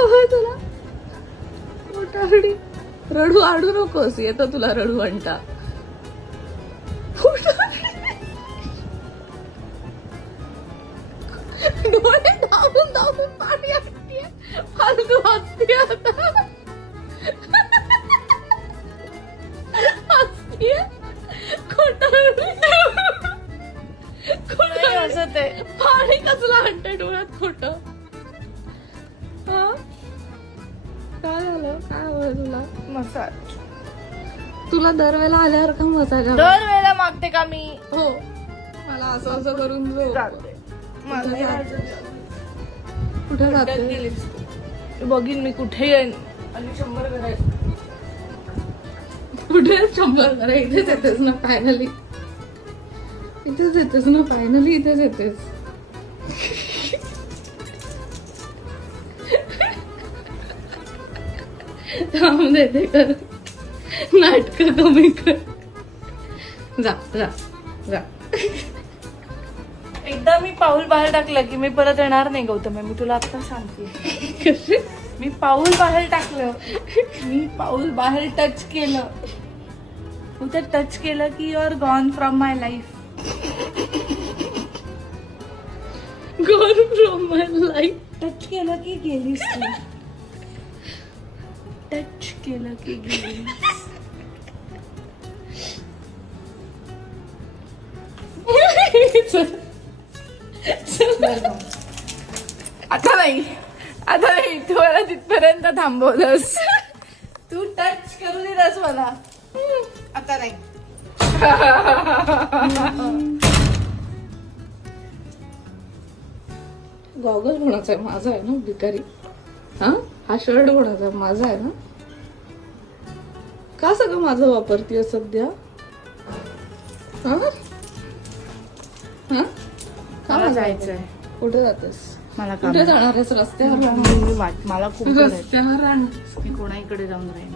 हवंय तुला? रडू आडू नकोस येतं तुला रडू आणता डोळे दाबून दाबून पाणी आणतीये. फालतू हसतीये आता. हसतीये? खोटारडी. खोटारडी. हसत आहे पाणी कसलं आणतं डोळ्यात खोट? काय तुला? मसाज. तुला दरवेळेला आल्यावर का मसाज हवा? दर वेळेला मागते का मी? हो. मला असं असं करून झोप. जाते. मला नाही राहायचं. कुठे जाते? बघीन मी कुठे येईन आणि शंभर करायचं कुठे? शंभर करा इथेच येतेस ना फायनली इथेच येतेस ना फायनली इथेच येतेस. थांब देते कर. नाटक कमी कर. जा जा जा. एकदा मी पाऊल बाहेर टाकलं की मी परत येणार नाही गौतम मी तुला आता सांगते. मी पाऊल बाहेर टाकलं. मी पाऊल बाहेर टच केलं. उद्या टच केलं की you are gone from my life gone from my life touch केलं की गेलीस तू. केलं की आता नाही. आता नाही. तू मला तिथपर्यंत थांबवलंस. तू टच करू दिलास मला. आता नाही. गॉगल कोणाचा आहे? माझा आहे ना भिकारी. हा? हा शर्ट कोणाचा आहे? माझा आहे ना. का सगळं माझं वापरतीय सध्या? हा? हा? मला जायचंय. कुठे जातेस? मला काम कुठे जाणार रस्त्यावर? मला खूप. रस्त्यावर राहणार. मी कोणाकडे जाऊन राहीन.